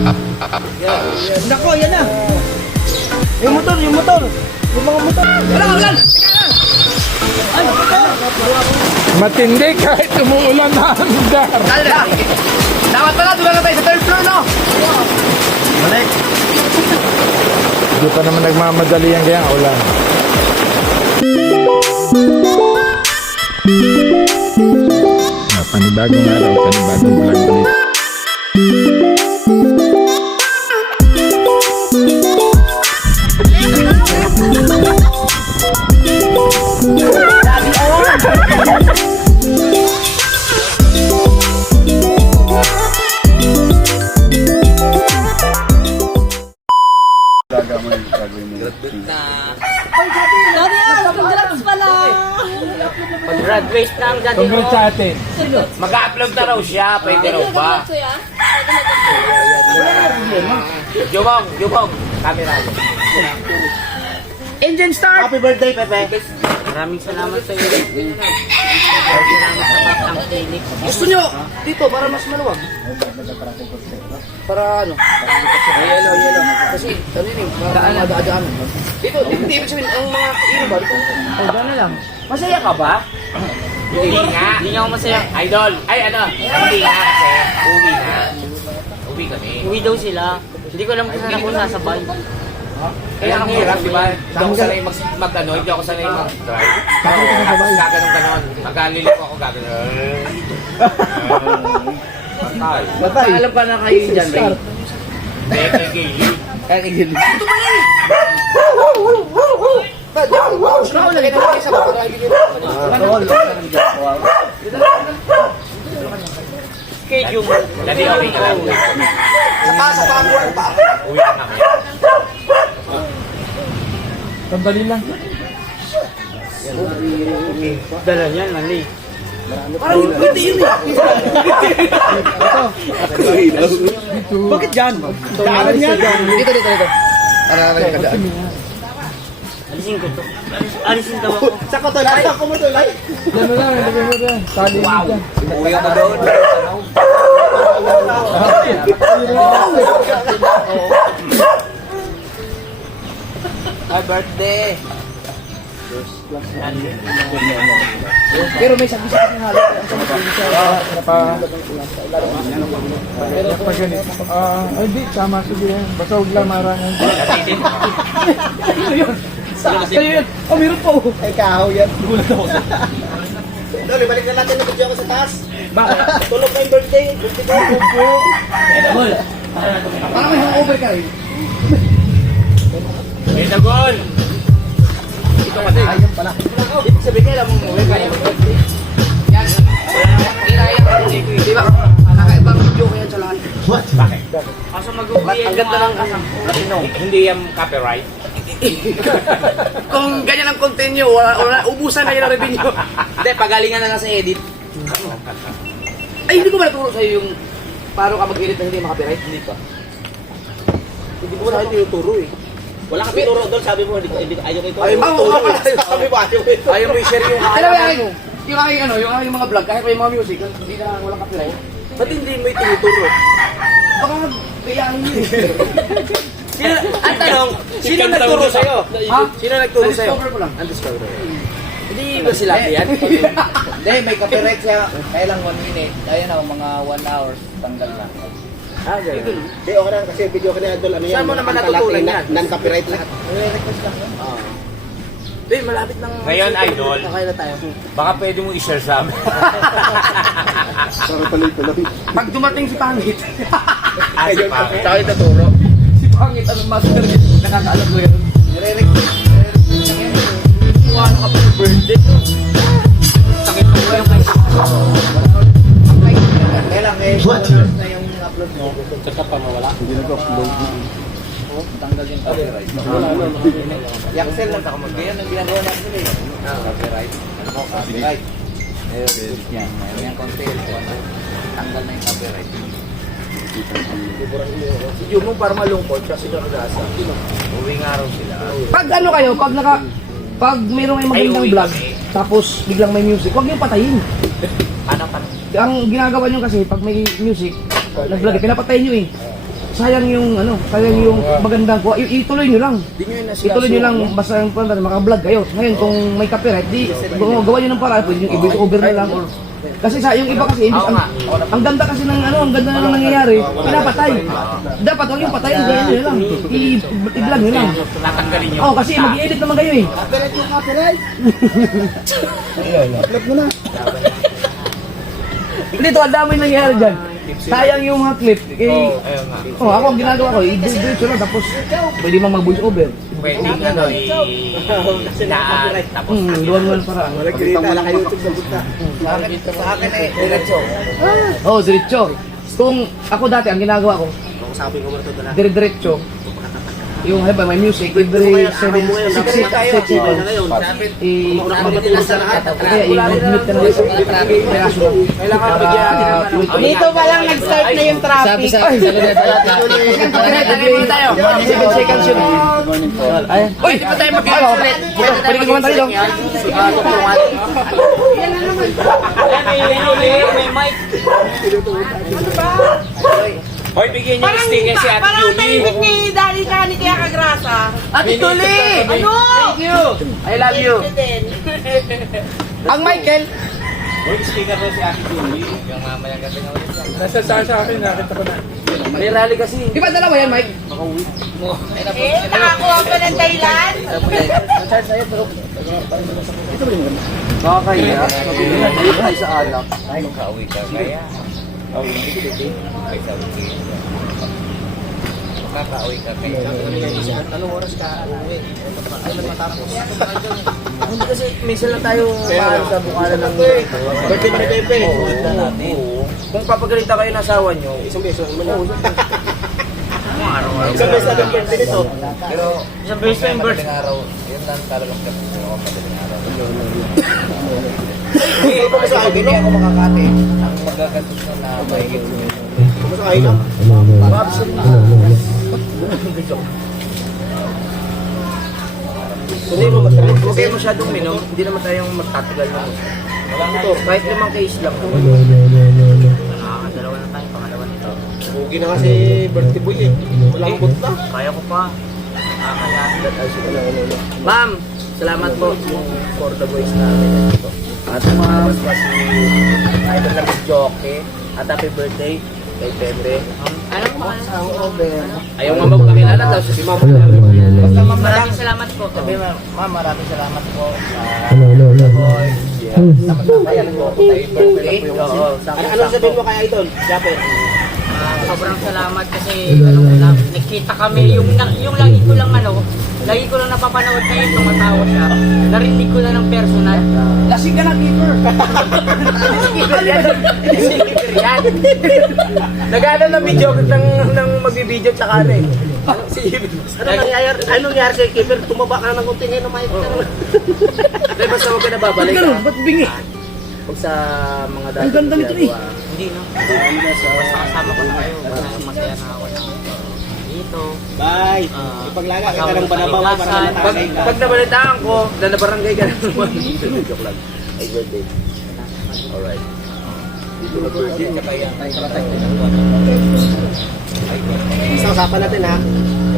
Nako, yan na. Yung motor. Yung mga motor. Ulan! Ay, Matindi kahit umuulan na andar. dapat pala, doon na tayo sa third floor, no? Balik. Hindi pa naman nagmamadali yan kaya ulan. Panibagong araw, panibagong vlog ulit. Congrats pala! Pag-graduate na ang daddy Tungkol mo. sa atin. Mag-upload na raw siya. Pwede raw ba? Jubong. Camera. Engine start! Happy birthday, Pepe. Maraming salamat sa iyo. Salamat sa Batang Clinic. Gusto nyo dito para mas maluwag? Para ano? Yellow. Kasi ano yun eh, madaan. Dito, hindi ibig sabihin ang mga ino ba? Dito. O, gano'n lang. Masaya ka ba? Hindi nga. Hindi nga ako masaya. Idol. Ay, ano? Hindi nga kasi. Uwi na. Uwi kami. Uwi daw sila. Hindi ko alam kung saan ako sasabay. Kaya ang hirap, di ba? Hindi ako sanay mag-ano, hindi ako sanay mag-drive. Tapos gaganon. Magkalilip ako gaganon. Patay. Alam pa na kayo dyan, Ray. Kaya kigil. Sino ako lagay naman sa baka kayo dito? Schedule mo. Dali kami ka lang. Sa pangkuhan pa. Uwi na kami. Sandali lang. Dala niyan, mali. Parang hindi yun eh. Bakit dyan? Daanan yan. Dito. Para naman yung kadaan. Alisin ko to. Alisin daw ako. Sako to, lay. Sako mo to, lay. Diyan lang, ilagay mo dyan. Tali mo dyan. Uwi ka doon. Happy birthday. Pero may sabi sa akin halos. Pag ganito. Ay, di. Tama. Sige yan. Basta huwag lang marangan. Sa'yo yun. Oh, meron po. Ay, kahaw yan. Gulat ako. Dali, balik na natin. Nabidyo ako sa taas. Bakit? Tulog na yung birthday. Birthday ko. Parang may hangover ka rin. May nagol! Ito kasi. Ayun pala. Ibig sabihin kailan mong umuwi kaya mag-birthday. Yan. Kinaya ka rin ko. Di ba? Nakaibang video ko yan sa lahat. What? Bakit? Kaso mag-uwi Ang ganda ng Latino. Hindi yung copyright. Kung ganyan ang continue, wala, ubusan na yun ang revenue. Hindi, pagalingan na lang sa edit. Ay, hindi ko ba naturo sa'yo yung paano ka mag-edit na hindi makapiright? Hindi pa. Hindi ko ba sa'yo tinuturo eh. Wala ka tinuro doon, sabi mo, hindi ayaw ko ito. Ayaw mo ituro. Sabi mo, ayaw mo i-share yung kaya. Yung aking ano, yung aking mga vlog, kahit may mga music, hindi na walang copyright. Ba't hindi mo itinuturo? Baka biyahin mo Ang tanong, sino nagturo sa'yo? Ha? Sino nagturo sa'yo? Undiscover ko lang. Undiscover. Hindi ba sila yan? Hindi, may copyright siya. Kaya lang 1 minute. Kaya na, mga 1 hour, tanggal na. Ganun. Hindi, okay lang kasi video ka na idol. Ano yan? Saan mo naman natutunan yan? Non-copyright lahat. I-request lang yun. Hindi, malapit lang. Ngayon, idol. Kaya na tayo. Baka pwede mo i-share sa amin. Sorry pala ito lang. Pag dumating si Pangit. Asi pa. Tsaka yung naturo. Si Pangit, anong master niya? Nakakaalam ko yun. Nire-request. Iwan ka pa ng birthday. Sakit mo ko yung Kaya lang, eh, followers na yung upload mo. Tsaka pa mawala. Tanggal yung copyright. Yaxel lang ako mag-gayon ang ginagawa natin eh. Copyright. Ano ko, copyright. Edit niya. Mayroon yung content. Tanggal na yung copyright. Video mo para malungkot kasi nakagasa. Uwi nga raw sila. Pag ano kayo, pag mayroong may magandang uwi vlog, kami. tapos biglang may music, huwag niyo patayin. Paano? Ang ginagawa niyo kasi, pag may music, nag-vlog, pinapatayin niyo eh. sayang yung sayang yung magandang kuha. Ituloy nyo lang. Hindi nyo yun Ituloy nyo lang basta yung maka-vlog kayo. Ngayon kung may copyright, di gawa nyo ng paraan, pwede yung i-voice over na lang. Kasi yung iba kasi ang ganda kasi ng ang ganda na nangyayari, pinapatay. Dapat huwag yung patayin, gawin nyo lang. I-vlog nyo lang. Tatanggalin nyo. Oh, kasi mag-i-edit naman kayo eh. Copyright yung copyright. Upload mo na. Hindi to, ang dami nangyayari dyan. Sayang yung mga clip. Ako ang ginagawa ko, i-diretso lang tapos pwede mang mag-voice over. Pwedeng i-laan, tapos Duwan-duwan paraan. Wala kayo YouTube sa buta. Sa akin eh, diretso. Oh, diretso. Kung ako dati, ang ginagawa ko, Sabi ko mo ito na. dire-diretso. Yung halimbawa, may music, every 6 seconds. Kaya i-mute ka na lang. Kaya sunod. Kailangan bigyan. Dito pa lang nag-start na yung traffic. 7 seconds yun. Ay, uy! Hindi pa tayo mag-video ulit. Pwede ka kumanta dito. May mic. Hoy, bigyan niyo yung sticker si Ate Parang Julie. tahimik ni Daddy ka ni Tia Kagrasa. Ate Tuli! Ano? Thank you! I love you. Ang Michael! Hoy, sticker ko si Ate Julie. Yung mama niya gabi na ulit. Nasa sa akin, nakita ko na. May rally kasi. Di ba dalawa yan, Mike? Nakakuha ko ng Thailand. Nakakaya. Sabi ko sa alak. Ay, makauwi ka kaya. Ay, sabi ko. Makakauwi ka kaya. Anong oras ka uwi? Ano matapos? Hindi kasi minsan lang tayo mahal sa bukalan ng birthday ni Pepe. Na natin. Kung papagalita kayo ng asawa nyo, isang beso naman na. Isang beso na birthday nito. Pero Isang beses yung birthday. Madaling araw, yun lang talagang kapit ako madaling araw. hindi pa sa akin, Hindi ako makakati. Ang magagastos ko na mahigit sa ito. sa akin, no? Hindi mo matalik. Huwag kayo masyadong minom. Hindi naman tayong magtatagal na mo. Ito, kahit 5 case lang. Dalawa na tayo, pangalawa nito. Huwag na kasi birthday boy eh. Walang punta. Kaya ko pa. Ma'am, salamat po for the voice namin. At ma'am, si Idol na Miss Jockey. At happy birthday kay Pepe. Ano po? Ayaw nga magpakilala daw si Ma'am. Basta ma'am, Maraming salamat po. sabi ma'am, maraming salamat po. Boy. Sama-sama yan po. Kay birthday po yung ano sabihin mo kay Idol? Japper. Sobrang salamat kasi nagkita kami yung lagi ko lang napapanood kayo tumatawa siya. Narinig ko na ng personal. Lasing ka na, keeper! Keeper yan. Nag-ano ng video ng magbibideo tsaka ano eh. Ano nangyari kay Keeper? Tumaba ka na ng konti ngayon ng mic. Pero basta huwag ka na babalik. Ganun, ba't bingi? Pag sa mga dati. Ang ganda nito eh. Hindi na. Basta kasama ko na kayo. Basta masaya na ako na dito. Bye. Ipaglaga ka ng banabaw para mamatay ka. Pag nabalitaan ko, na nabarangay ka naman. Joke lang. Ay, birthday. Alright. Dito na birthday ka pa yan. Basta usapan natin ha.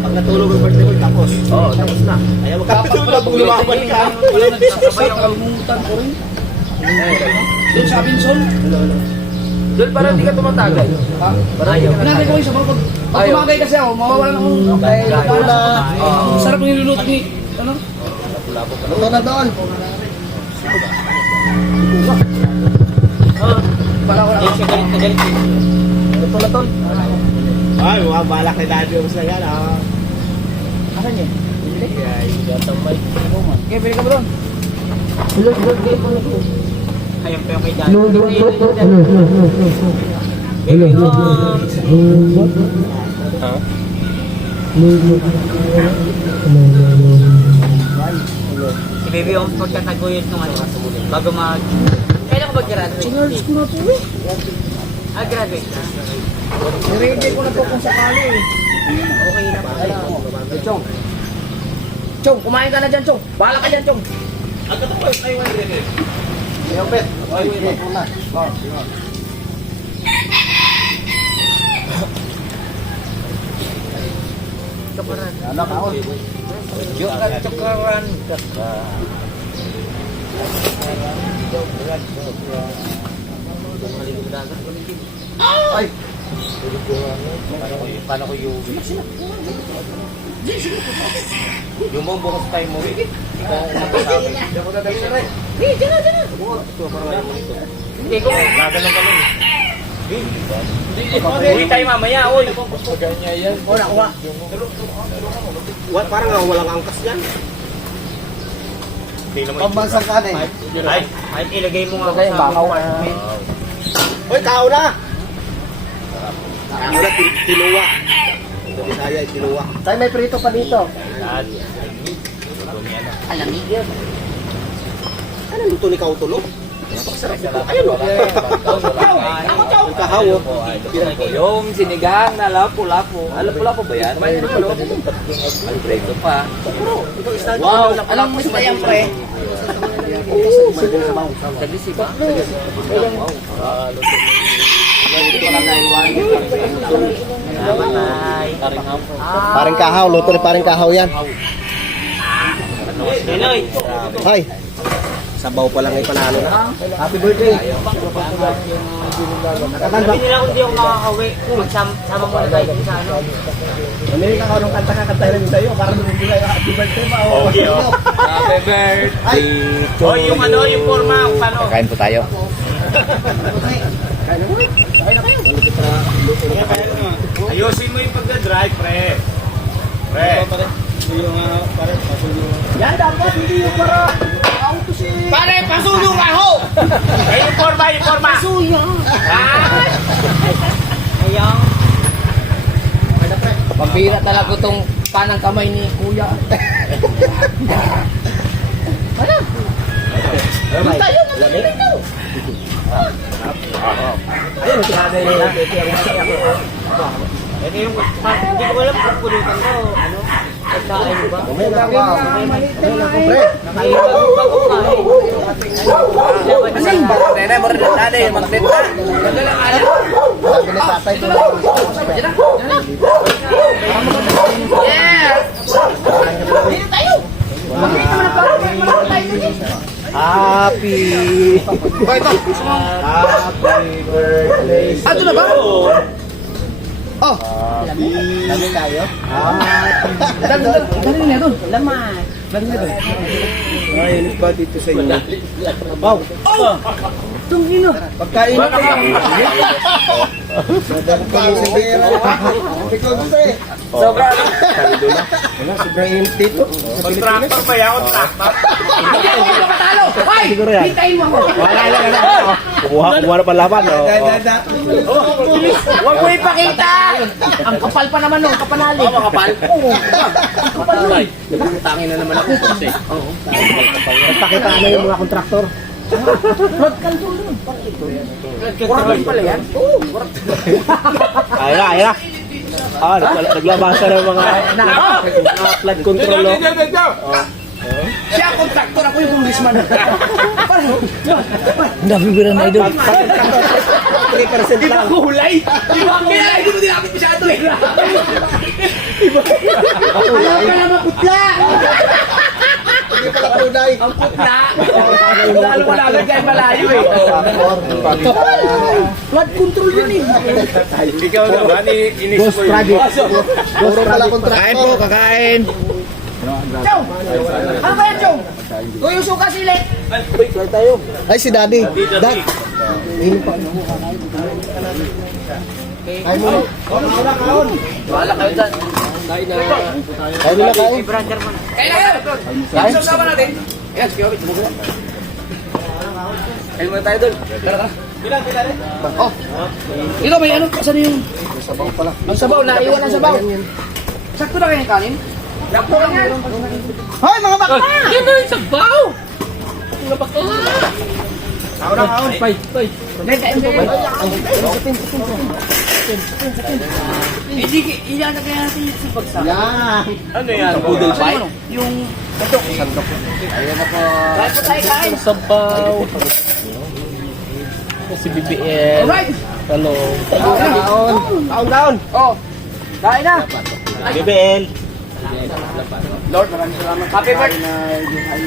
Pag natulog ang birthday mo, tapos. Oo, tapos na. Ayaw magkapitulog, lumaban ka. Sabay, nakalimutan ko rin. Doon sa Abinson. Doon parang hindi ka tumatagal. Pinagay ko yung sabaw. Pag tumagay kasi ako, mawawalan akong sarap ng niluluto ni... Ano? Luto na doon. Para ko na. Siya galit na galit. Luto na tol. Ay, mga balak na dati yung sa yan. Asan niya? Okay, pili ka ba doon? Ayun pa yung kay Daddy. Si Baby yung pagtataguyod nung ano, bago kailan ko mag-graduate? Sinurge ko na po eh. Graduate na? Nirede ko na po kung sakali eh. Okay na pala. Chong. Chong, kumain ka na dyan, Chong. Bahala ka dyan, Chong. Ayaw, Pet. Ay, wait, na. kaparan. Ano kaon? Chokaran ka ka. Ay! Paano ko yung... Yung mo bukas tayo mo. Hindi ko. Gagalong-galong. Uwi tayo mamaya, oy. Parang walang angkas yan. Pambansang ka na eh. Ay, ilagay mo nga sa bakaw. Hoy, tao na! Tao na, tiluwa. Ito Bisaya, tiluwa. Tayo may prito pa dito. Alamig yun. Ano luto ni Kautulo? Napakasarap nito. Ayun o. Ang kahawo. Yung sinigang na lapo-lapo. Lapo-lapo ba yan? May Alfredo pa. Wow, alam mo sa yan, pre? Taglisipa. Paring kahaw, luto ni paring kahaw yan. Dinoy. Ay! Sabaw pa lang ay panalo na. Happy birthday! Sabi nila kung di ako makakauwi, magsama muna tayo dito sa ano. Mamili ka nung kanta kakanta rin sa'yo para lumubog kayo. Happy birthday pa! Okay, oh. Happy birthday to Oh, yung ano, yung forma, kung paano. Kain po tayo. Ayusin mo yung pagdadrive, pre. Pre. Yan dapat, hindi yung para auto si... Pare, pasulong ako! Ay, yung forma, yung forma. Suyo. Ah! Ayang. Pambira talaga itong panang kamay ni Kuya. Ayun, sinagay nila. Ito yung, hindi ko alam kung pulutan ko, ano, pagkain mo ba? May lang ba? Pre! Nakain ba kung kain? Nene, mo rin ang dali, magbenta. Ganda lang ala. Sabi ni tatay ko. Yes! Happy! Ba ito? Happy birthday! Ah, ito na ba? Oh, Dami tayo? dali na doon. Laman. Ayun ba dito sa inyo? Wow! Itong ino. Pagkain na kayo! Madami kami sa pera. Ikaw gusto eh! Sobra. Wala, sobrang init dito. Contractor ba yan? Contractor? Hindi ako makatalo. Hoy! Hintayin mo ako. Kumuha na palaban. Huwag mo ipakita. Ang kapal pa naman nung kapanali. Oo, makapal. Oo. Ang kapal nun. Tangin na naman ako kasi. Pakita na yung mga kontraktor. Flood control nun. Kurang pala yan. Ayun na. Naglabasa ng mga flood control. Siya ang kontraktor, ako yung congressman. Ang dami bira na idol. 3% lang. Kulay. Kaya hindi mo dinapit masyado eh. Alam ka naman putla! Hindi pala kulay. Ang putla. Lalo mo lang dyan malayo eh. Flood control yun eh. Ikaw naman, Ghost project. Ghost pala kontraktor. Kain po, kakain. Chong! Ano ba yan, Chong? Kung yung suka sili. Ay, si Daddy. Dad. Ini pa. Ay mo. Wala kayo dyan. Ay nila kain. brother mo na. Kaya na yan. Yung sasama natin. Ayan, sige, Obit. Kaya muna tayo doon. Tara, tara. Oh. Ito, may ano, saan yung... Sabaw pala. Ang sabaw, naiwan ang sabaw. Sakto na kayong kanin? Sakto lang yan. Hoy, mga bakla! Yan na yung sabaw! Mga bakla! Kaon. Pay. Hindi na kaya natin yung pagsak. Yan. Ano yan? Budol pie. Yung... Ayun na po. Kain po tayo, kain. Sabaw. Si BBL. Alright! Hello. Kaon. Oh, kain na. BBL. Lord, maraming salamat. Happy birthday. Na yung ay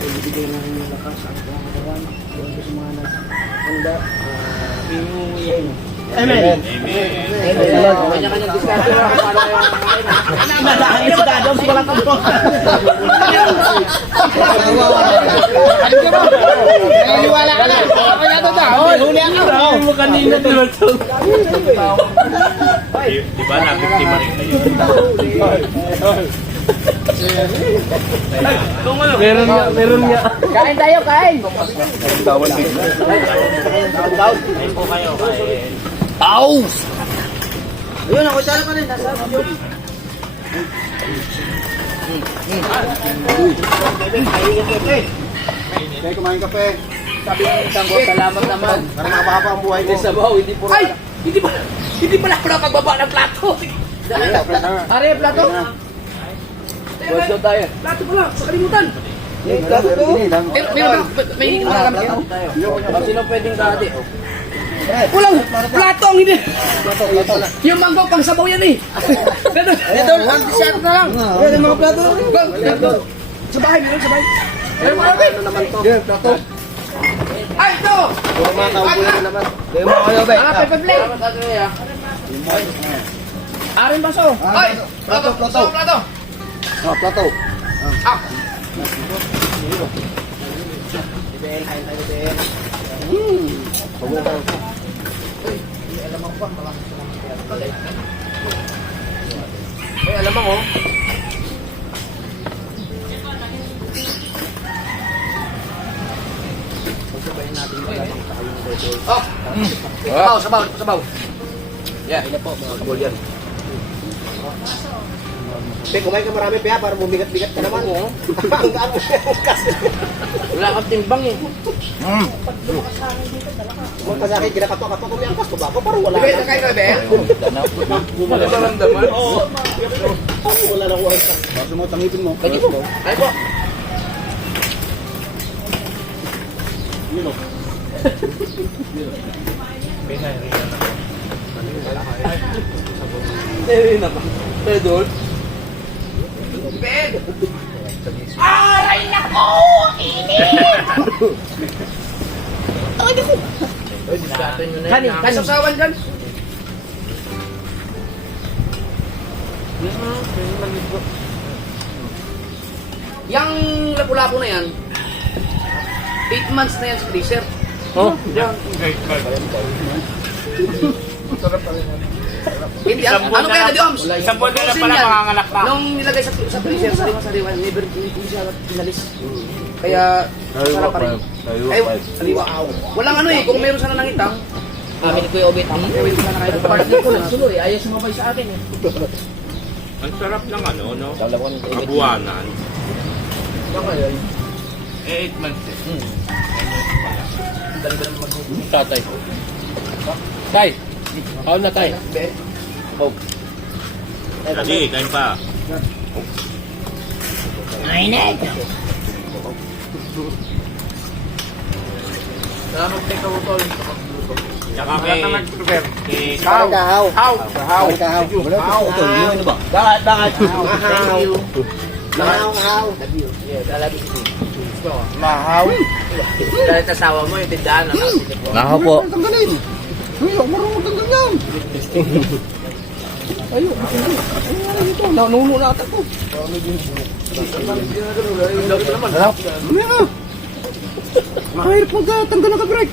bibigay ng lakas at kawan. Doon sa mga naghanda. Pinunguyain. Amen. Kanya-kanyang diskarte lang para yung Nadaan si Dadoms, walang kabro. Naniniwala ka na. Ako na ito daw. Huli ang araw. Hindi mo kanina tulog. Di ba nabiktima rin kayo? Meron nga. Kain tayo, kain. Ayun po kayo. Ayun, ako sala pa rin. Nasa video. Kaya kumain kape. sabi ng isang ko, salamat naman. Para makapapa ang buhay mo. Hindi sabaw, hindi puro. Ay! Hindi pala ako nakagbaba ng plato. Ari, plato? What's up tayo? Plato pala, sa kalimutan. Plato to. Pero may nakagamit ito. Sino pwedeng dati? Walang plato ang hindi. Yung mangkok pang sabaw yan eh. Ito, ang dessert na lang. Pwede mga plato. Sa bahay, meron sa bahay. Meron mo natin. Plato. Ay, ito! Kaya mo kayo, be. Ah, paper plate. Arin baso. Ay, plato. Plato. Plato. Ay, alam mo. Oh. Sabaw. Yeah. Sabaw yan. Pe, kumain ka marami, Pe, para bumigat-bigat ka naman. Ang gaan mo siya yung kasi. Wala kang timbang eh. Kung ka sa akin, ginakato-kato ko may angkas ko ba ako? Parang wala Bebe, na. sakay ka, Bebe. Wala ba ramdaman? Wala na ko angkas. Baso mo, tangipin mo. Lagi mo. Ay po. Eh, napa. Pedol. Bed. Aray nako! Init! Kasasawan kan? Yang lapu-lapu na yan, 8 months na yan sa freezer. Oh? Hindi, ano kaya na Dioms? Isang buwan na Frozen pala yan. manganganak pa. Nung nilagay sa freezer, sariwa, never hindi siya pinalis. Kaya, sarap pa rin. Ay, sariwa. Walang ano eh, kung meron sana ng itang, Amin ko yung obit. gawin ko sana kayo. Partner ko nagsuloy, ayaw sumabay sa akin eh. Ang sarap ng ano, no? Kabuwanan. Eh, 8 months eh. Tatay. Tay. Ako na tay. Dali, kain pa. Salamat kay Kawutol. Tsaka kay... Kahaw. How? Kahaw. Wala ito. Ano ba? Bakit? Thank you. Kahaw. Yeah, I love you. Mahaw. Dahil kasawa mo, yung tindahan na Nako po. Tanggalin. Uy, ako marunong tanggal yan. Ayun. Ano ito? Nanuno na ata ko. naman. Ano yan? Mahirap magtanggal ng kabrek.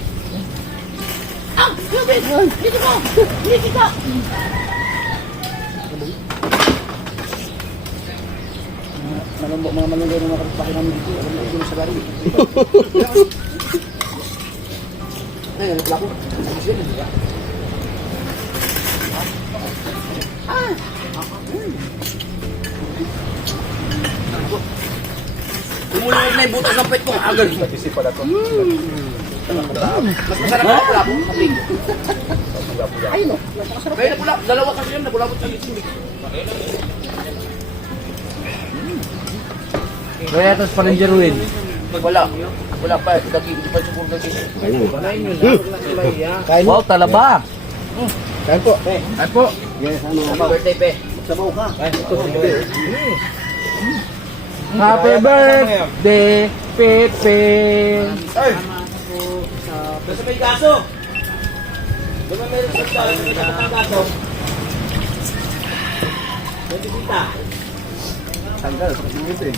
Mga malunggay na makapagpaki namin dito. Alam mo ito sa bari. Ay, wala ko. Tumulong na yung butas ng pet ko. Agad. Isip pala to. Mas masarap na pula po. Kapig. Ay, no. Kaya napula. Dalawa kasi yun. Napulabot sa gitsin. Kaya ito pa rin jeruin. Wala. Wala pa. Hindi pa siguro kasi. Kanain nyo na. Kain mo. Wow, talaba. Kain po. Ay po. Yes, ano? Happy birthday, pe. Sabaw ka. Happy birthday, Pepe. Ay! Basta may gaso. Basta may gaso. Pwede kita. Tanggal, sa kasimutin.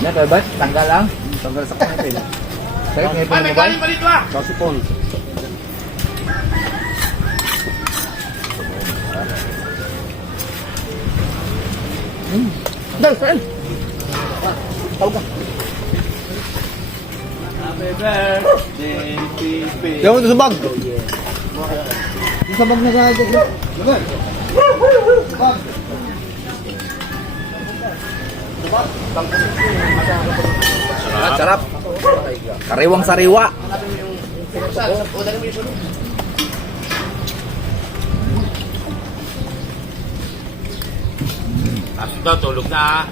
Yan, kaya ba? Tanggal lang. Tanggal sa kasimutin. Sakit ngayon Ay, may galing pa dito ah! Kasi Paul. Dal, saan? Happy birthday, Pepe. Diyan mo ito sa bag. Sa bag na gago. Lagan. Bag. Sarap. Kariwang sariwa. O, dali mo yung sunod. Tapos daw, tulog na.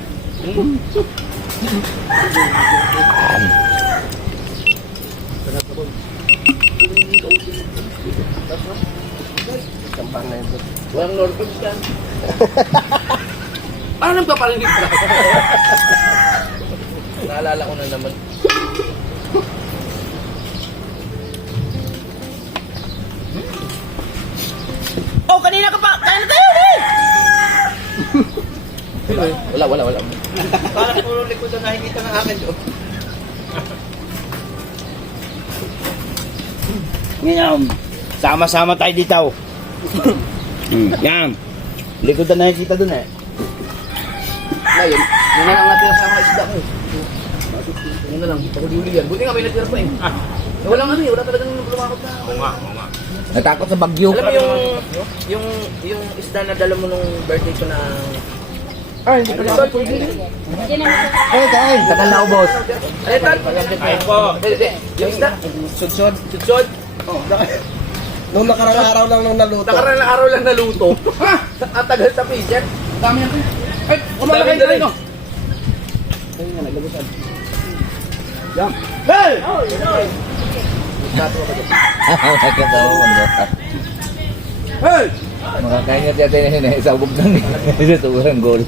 Walang Northwood yan. Paano nagpaparinig ka? Naalala ko na naman. Oh, kanina ka pa! Kaya na tayo eh! Wala. Parang puro likod na nakikita ng akin doon. Ngayon, sama-sama tayo dito. Yan. Likod na nakikita dun eh. Ngayon, yun na lang natira sa mga isda ko. Yun na lang, pagkuli yan. Buti nga may natira pa eh. Walang ano eh, wala talagang lumakot na. Oo nga, oo nga. Natakot sa bagyo. Alam mo yung isda na dala mo nung birthday ko na... Ay, hindi pala ako pwede. Ay, kain. Tagal na ubos. Ay, Tal! Ay po. Yung isda? Sudsod. Sudsod? Nung nakarang araw lang nung naluto. Nakaraan na araw lang naluto. Ha? Ang tagal sa freezer. Dami yan. Ay, kumalakay tayo no. Hey! Nakakatawa mo. Hey! Makakaingat natin na isabog ng ito ang goal.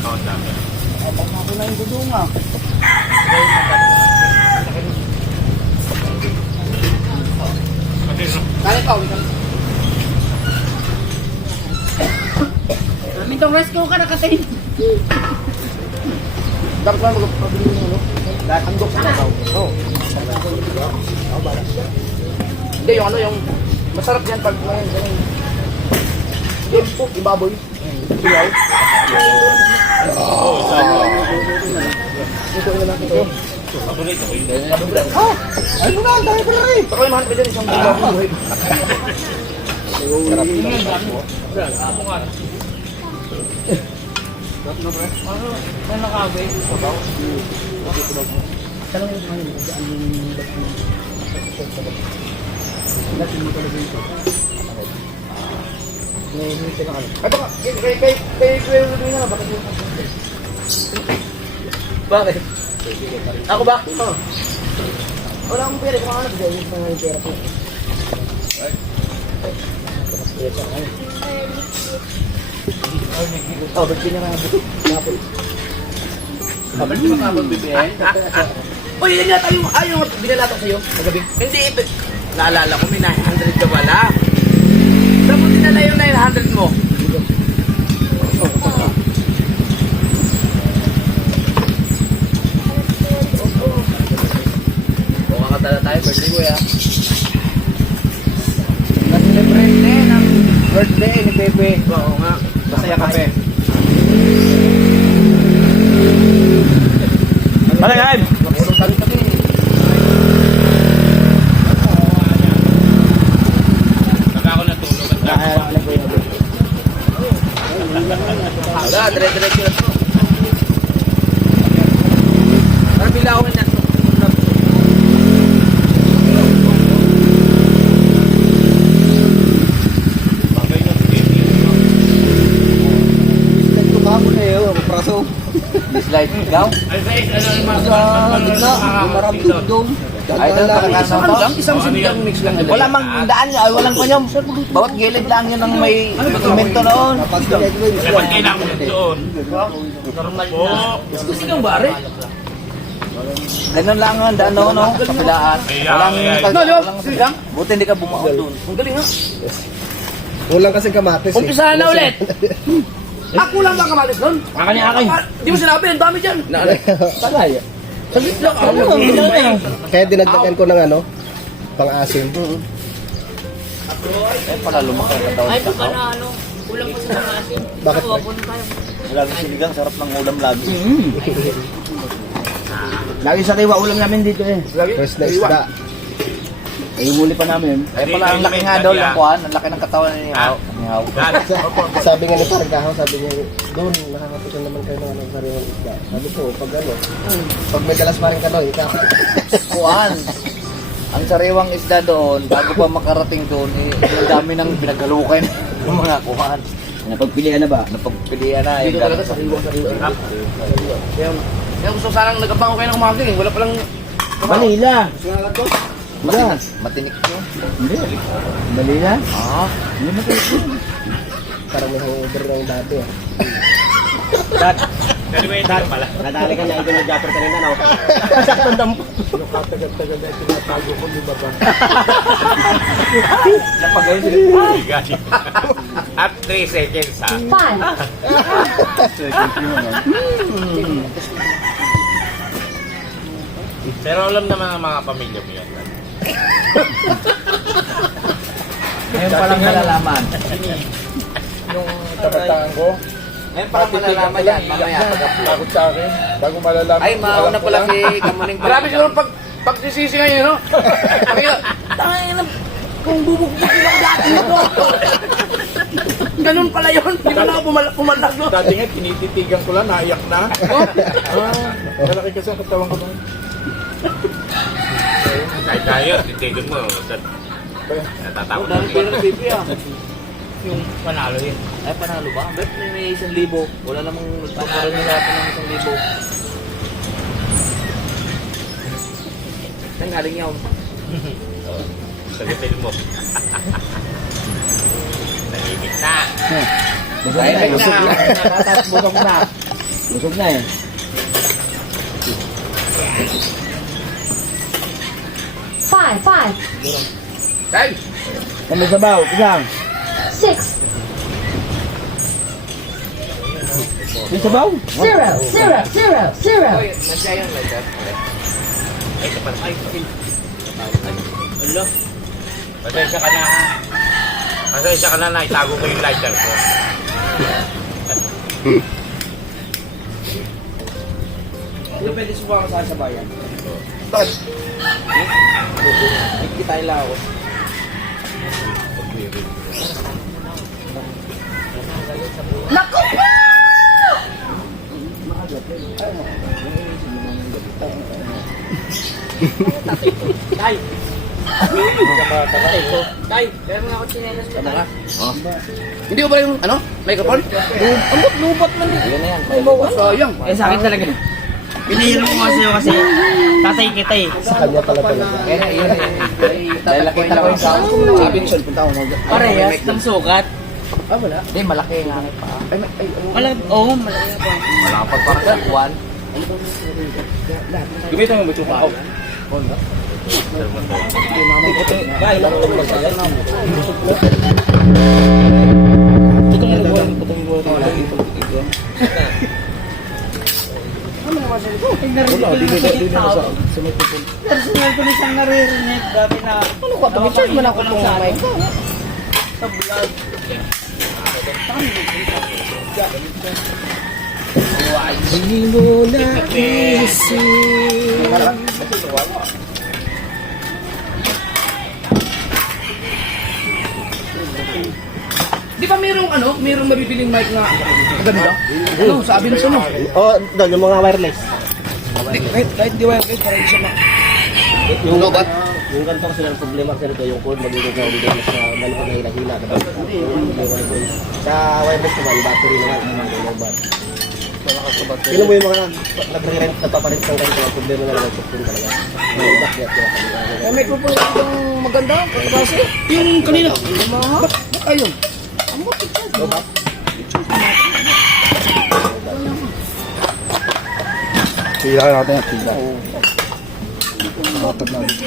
Oo, dami. Kaya pa, wait. Mitong rescue ka na kasi. Dapat lang magpapabili mo, no? Dahil handok sa tao. Oo. Hindi, yung ano, yung masarap yan pag may ganun. Game po, ibaboy. Siyaw. Ito na lang ito. Ay, muna, tayo pala rin. Baka may mahal ka dyan, isang buhay. Ay, baka, kay Rodrigo na, bakit yung... Bakit? Ako ba? Oo. Wala akong pera, kung ano, kasi yung mga pera ko. Oh, ba't pinarado? Napol. Ba't di ba kapag bibigyan? Uy, yun yata yung, yung binalato sa'yo, kagabi. Hindi, naalala ko may 900 ka wala. Saan mo dinala yung 900 mo? Kung kakatala tayo, birthday ko ya. Na-celebrate ng birthday ni Pepe. Oo nga. Masaya kape. Ano yan? Mapurutan kami. Pagka ako natulog at Wala, dire-diretso na to. Parang bila ako na. light ikaw? Sa gitna, maramdog doon. Idol, Isang ano lang, isang sinigang mix lang nila. Wala mang daan niya, ay walang kanyang. Bawat gilid lang yun ang may dokumento noon. Dapat kailangan doon. Gusto sinigang bare. Ganun lang ang daan noon, no? Kapilaan. Walang, No, di ba? Sinigang? buti hindi ka bumaon doon. Ang galing nga. Kulang kasi kamatis eh. Umpisahan na ulit. Ako lang ba kamatis nun? Akin yung akin. Di mo sinabi, ang dami dyan. Tagay. Saglit lang. Kaya dinagdagan ko ng ano, pang-asim. Eh, pala lumaki ang katawan. Ay, baka na ano. Kulang pa sa mga asin. Bakit? Lagi sinigang, sarap ng ulam lagi. Lagi sa kiwa ulam namin dito eh. Fresh na isda. Ay, huli pa namin. Eh, pala ang laki nga daw ng kuhan. Ang laki ng katawan ni Nihaw. Sabi nga ni Pargaho, sabi niya, doon, nakakatukan naman kayo ng sariwang isda. Sabi ko, pag ano, pag may galas pa rin ka doon, ikaw. Kuhan. Ang sariwang isda doon, bago pa makarating doon, eh, ang dami ng pinagalukan ng mga kuhan. Napagpilian na ba? Napagpilian na. Dito talaga sa riwa. Kaya gusto sanang nagkapango kayo ng umaga eh. Wala palang... Manila. Matinik yun. Manila? Ah. Parang may hangover ng dati eh. Nadali ka na ito ng Japper kanina, no? Napagayon sila. At 3 seconds ha. Pero alam naman ang mga pamilya mo yan. Ngayon pa lang malalaman. Kabataan ko, Ngayon pa lang malalaman yan. Mamaya pag-upload. takot sa akin, bago malalaman. Ay, mauna pala si Kamuning Grabe siguro pagsisisi ngayon, no? Tangin na, kung bubugbugin ako dati ito. Ganun pala yun. Di ba na ako pumalag, no? Dati nga, tinititigan ko lang, naiyak na. Malaki kasi ang katawan ko doon. Kahit tayo, titigan mo. Natatakot Dami na pera ng pipi, ah. Yung panalo yun. Ay, panalo ba? Bet may 1,000. Wala namang nagpaparo nila ako ng 1,000. Saan galing yun? Sagutin mo. Nahimik na. Tahimik na. Busog na. Busog na eh. Five, Time! Kami sabaw, isang. 6, May sabaw? 0. Oy, nandiyan yung lighter. Ay, kapal. Ay, Ulo. Pasensya ka na ha. Pasensya ka na itago ko yung lighter ko. Hindi pwede subukan sa sabayan. Hindi tayo lao. Naku po! Tay! Tay! Kaya mga ako chinelas mo tayo. Hindi ko ba yung, ano? Microphone? Lupat man. Ayun na yan. Sayang. Eh, sa akin talaga. Pinihiro ko kasi tatay kita eh. Sa kanya pala talaga. Kaya na, yun na yan. Dahil nakita ko yung sound. Sabi ni Sol, punta ako mag... Parehas ng sukat. Ah, wala. Hindi, malaki nga pa. Oo, malaki pa. Wala ka pa sa kuwan. Gamitin mo ba ito ako? Personal ko na siyang naririnig. Dati na... Ano ka? Pag-charge mo na ako ng mic. Sa vlog. Hindi mo na isip. Di ba mayroong mabibiling mic na ganito? Ano, sabi na siya mo. Oh, doon, yung mga wireless. Kahit di wireless, parang siya na. Yung lobat? Yung ganito kasi ng problema kasi ito, yung cord magiging na ulit mas na malipad na hila-hila. Sa wireless naman, battery naman, yung lobat. Kailan mo yung mga nag-rent, nagpaparent ng ganito, ang problema na lang ang software talaga. May kupon itong maganda, kasi. Yung kanina, ba't ayun? Pila ka natin at pila. Dapat na dito.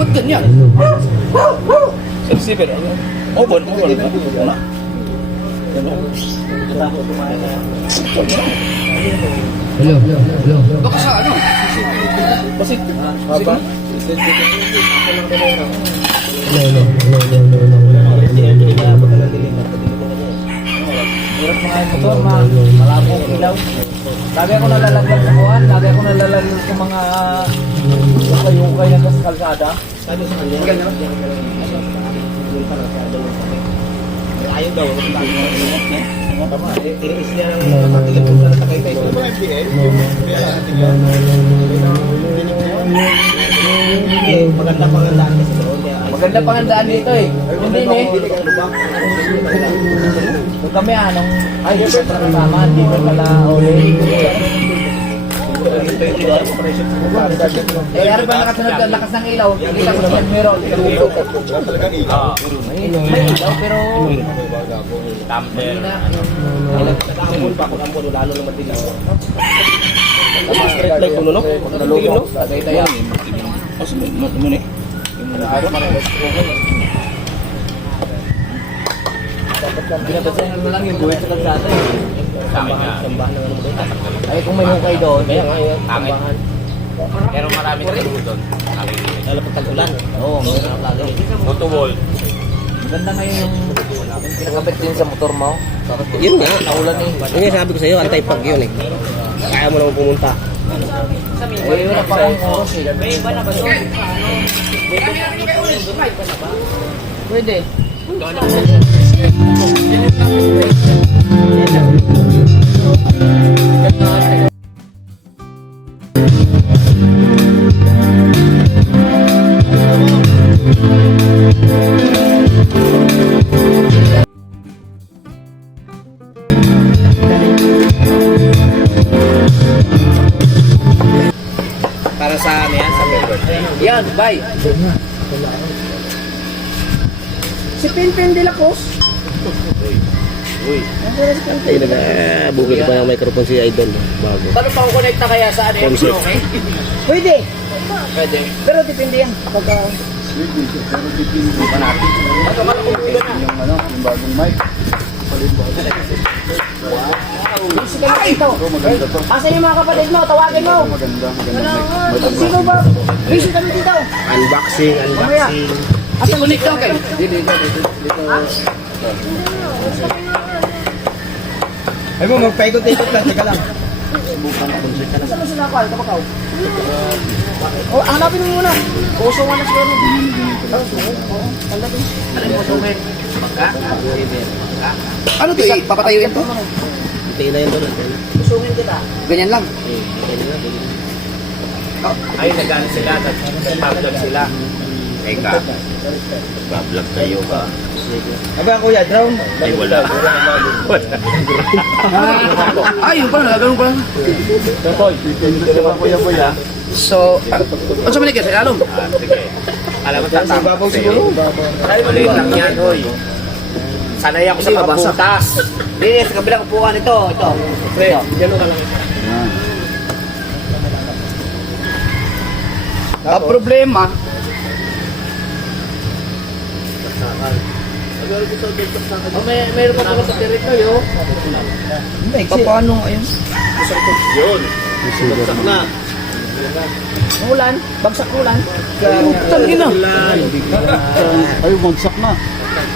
Ba't ganyan? Receiver, ano? Open, open. Wala. Baka sa ano? Basit. Haba? Malabong ilaw. Lagi ako nalalagyan sa kuhan, lagi ako nalalagyan sa mga ukay-ukay na sa kalsada. Ayaw daw. Tama, iris niya ng matilim sa nakakita ito. Maganda pangandaan kasi doon. Maganda pangandaan dito eh. Hindi eh. Doon kami anong, ay, dito sa kasama, dito pala uli. Eh, ano ba nakasunod ang lakas ng ilaw? Kita ko naman meron. May ilaw, pero... Tumbler. Nakakamul pa ako ng puno, lalo naman din ako. Street light puno, no? Nalulong, no? Tagay tayo. Mas mo ni. Binabasahin mo lang yung buhay sa kalsada eh. Sabi nga. Sambahan ng ano mo doon. Ay, kung may hukay doon, kaya nga yun. Pangit. Pero marami na rin doon. Lalo pag tag-ulan. Oo, meron lagi. Photo wall. Maganda ngayon yung pinakabit din sa motor mo. Yun nga. Naulan eh. Yun nga sabi ko sa'yo, anti-pag yun eh. Kaya mo naman pumunta. Eh, wala pa akong oras eh. Pwede. Para sa ano yan? Sa paper. Yan, bye. Si Pinpin de la Cruz. Ay, bukit pa yung microphone si Idol. Bago. Paano pa ako connect na kaya sa ano yan? Concept. Okay? Pwede. Pero depende yan. Pagka... Busy ka na dito. Asan yung mga kapatid mo? Tawagin mo. Sino ba? Busy kami dito. Unboxing, unboxing. Asan connect lang kayo? Ay mo, magpaikot-ikot lang. Teka lang. Asan mo sila ako? Kapakaw. Oh, hanapin mo muna. Puso nga na siya. Ano to eh? Papatayuin to? Tingin na yun doon. Pusungin kita. Ganyan lang. Ay, nagano sila. Nag-vlog sila. Eka. Nag-vlog kayo ka. Aba, kuya, drone. Ay, wala. Ay, yun pala. Ganun pala. Kuya, kuya. So, ano sa maligay? Sa ilalong? Sige. Alam mo, tatapos sa'yo. Ay, maliit lang yan, hoy. Sanay ako sa mabutas. Hindi, sa kabilang upuan ito. Ito. Yan ka lang. Ang problema, Mayroon pa ako sa territory. paano ayun? Yun. Ulan. Bagsak ulan. Tangin na. Ay, magsak na.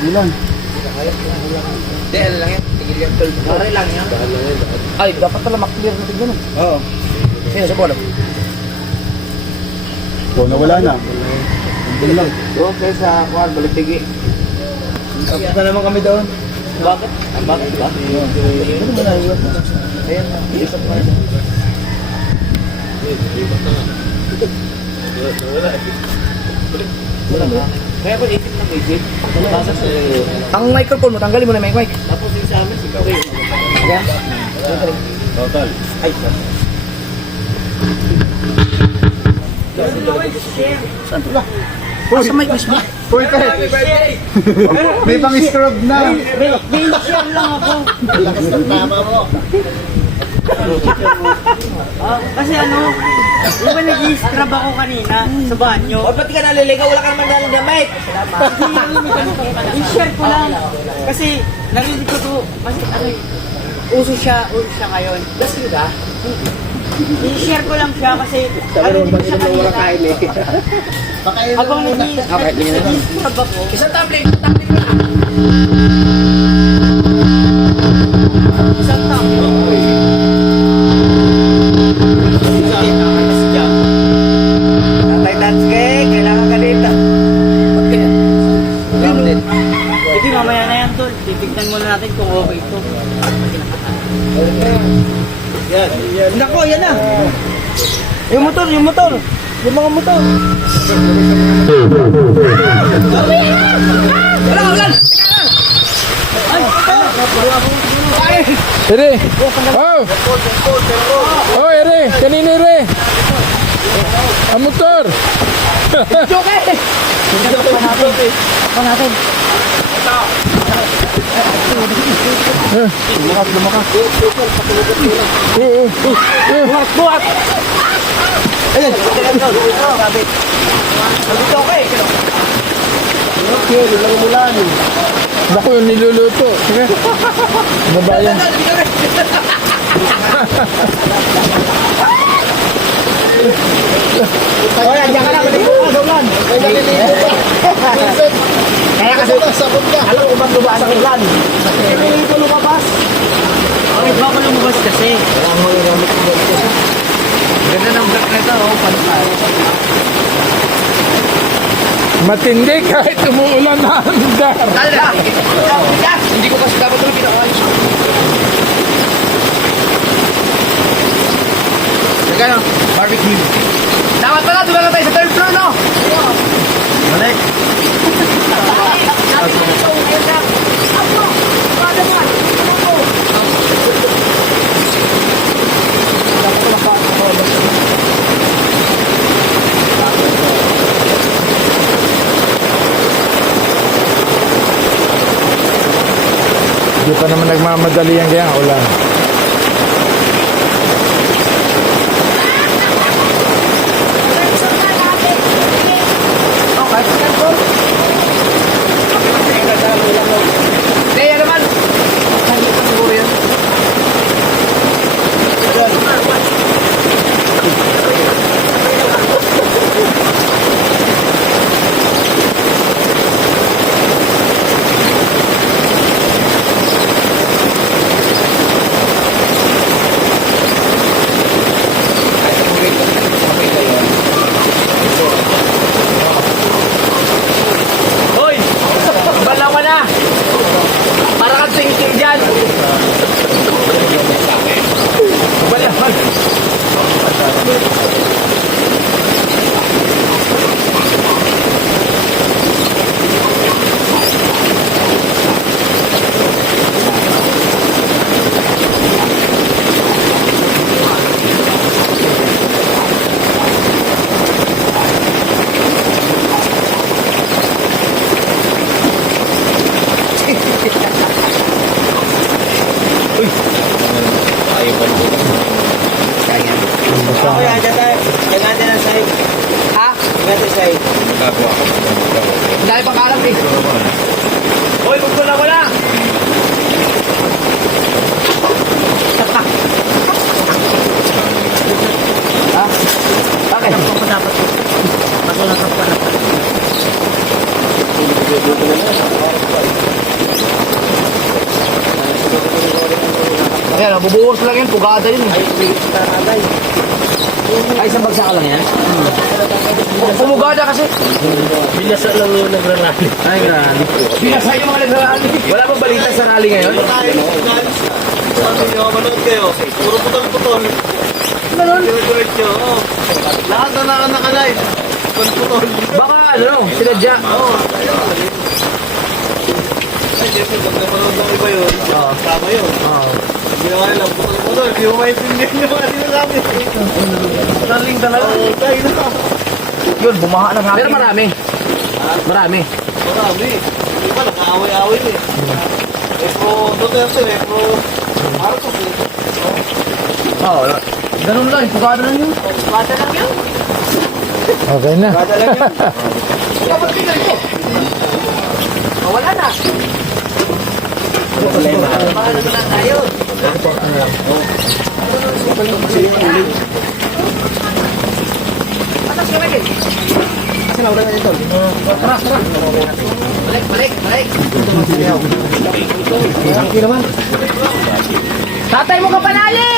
Ulan. Hindi, ano lang yan? Tigil yan. Pare lang yan. Ay, dapat pala maklear natin ganun. Oo. Sino sa bola? Oh, nawala na. Doon lang. Doon kayo sa kuhan, balitigi. Tapos na naman kami doon. Bakit? Bakit ba? Ano ba nahiwat na? Ayan, ilisap na. Kaya po isip ng isip. Ang microphone mo, tanggalin mo na yung mic. Tapos yung sa amin, siguro yun. Total. Ay, Saan to ba? Sa mic mismo. Uy, te. May pang-scrub na. May share lang ako. Lakas ng tama mo. Kasi ano, di ba nag-i-scrub ako kanina sa banyo? o ba't ka naliligaw? Wala ka naman dalang damit. I-share ko lang. Kasi narinig ko to, mas ano uso siya ngayon. That's good ah. I-share ko lang siya kasi narinig ko siya kanina. Habang nag-i-scrub ako, Isang tablet mo na. isang topic. Tatay Tatsuke, kailangan ka dito. Hindi, mamaya na yan tol. Titignan muna natin kung okay ito. Nako, yan na. Yung motor. Yung mga motor. Ere! Oh! Oh, Ere! Kanina, Ere! Ang motor! Naku, yung niluluto. Sige. Babayan. Oy, andiyan ka na. Saulan. Kaya kasi sabot ka. Alam ko ba sa kailan? Hindi ko lumabas. Bakit ba ako lumabas kasi? Ganda ng vlog na ito, oh, pantal. Matindi kahit umuulan na andar. Hindi ko kasi dapat tuloy pinakaayos. Teka no, barbecue. Dapat pala, dumaga tayo sa third floor, no? Balik. Hindi pa naman nagmamadali ang kaya ulan. Kaya naman. Hindi pa siguro yan. Hoy! Bala ka na! Para kang singking dyan! Bala ka na! Kaya dyan tayo. Kaya natin ang side. Ha? Kaya natin side. Dahil pang kalat eh. Hoy, magkula ko na! Ha? Bakit? Ako dapat. Masulat ako pa na. Ayan, bubuhos lang yan, pugada yun eh. Ay, isang bagsa ka lang yan? Pumugada kasi. Binasa lang yung nagrarali. Ay, grabe. Binasa yung mga nagrarali. Wala bang balita sa rally ngayon? Sabi niyo, manood kayo. Puro putol-putol. Ganon. Diretso. Lahat na nakalive. Putol-putol. Baka ano? Sinadya. Ay, siyempre, pag napanood ng iba yun, tama yun. Ginawa nila, putol mo doon, hindi mo maintindihan yung mga sinasabi. Darling talaga. Tayo na. Yun, bumaha ng hangin. Pero marami. Marami. Marami. Yung iba, nakaaway-away eh. Pro Duterte eh, pro Marcos eh. Oo, ganun lang, pagkada lang yun. Okay na. Pagkada lang yun. Dapat tingnan ko. Wala na. Paano na lang tayo? Atas ka lagi. Kasi nauna na dito. Tara, tara. Balik, balik, balik. Hindi naman. Tatay mo ka panali!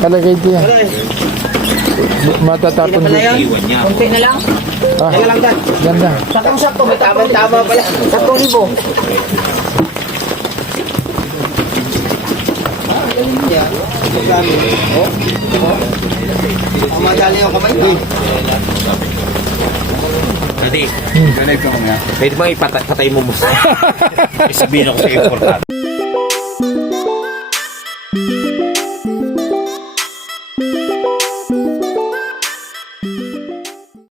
Palagay diyan. Matatapon din. Kunti na lang. Ah, Teka lang dyan. ganda. Sakong-sakto, may Tama pala. 10,000. Madali yung kamay. Pwede bang ipatay mo mo? Sabihin ako sa importante.